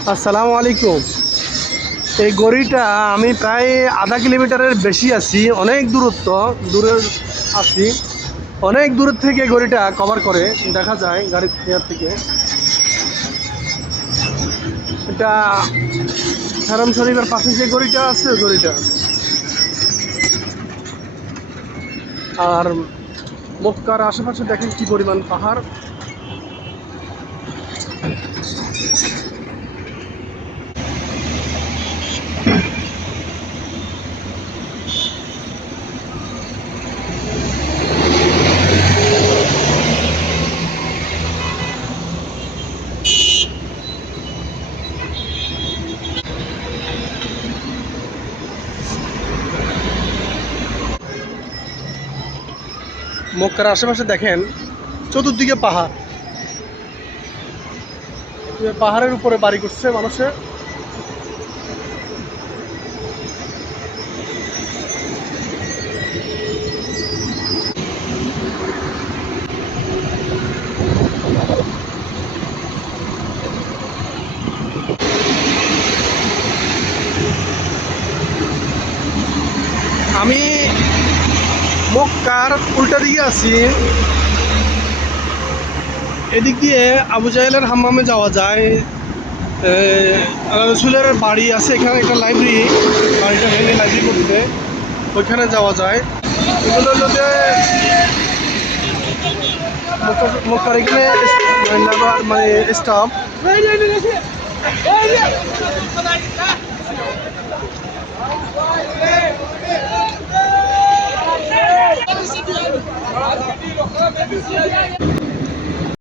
আসসালামু আলাইকুম। এই গড়িটা আমি প্রায় আধা কিলোমিটারের বেশি আছি, অনেক দূরে আছি। অনেক দূর থেকে গড়িটা কভার করে দেখা যায় গাড়ির ইয়ার থেকে। এটা হারম শরীফের পাশে যে গড়িটা আছে ওই গড়িটা। আর মক্কার আশেপাশে দেখেন কি পরিমাণ পাহাড়। মক্কার আশেপাশে দেখেন চতুর্দিকে পাহাড়। পাহাড়ের উপরে বাড়ি করছে মানুষে। আমি মক্কার উল্টা দিকে আছি। এদিক দিয়ে আবু জাহেলের হাম্মামে যাওয়া যায়। রসুলের বাড়ি আছে এখানে, একটা লাইব্রেরি, বাড়িটা ভেঙে লাইব্রেরি করতে, ওইখানে যাওয়া যায়। এগুলো হলো যে মক্কার এখানে মানে স্টাফ।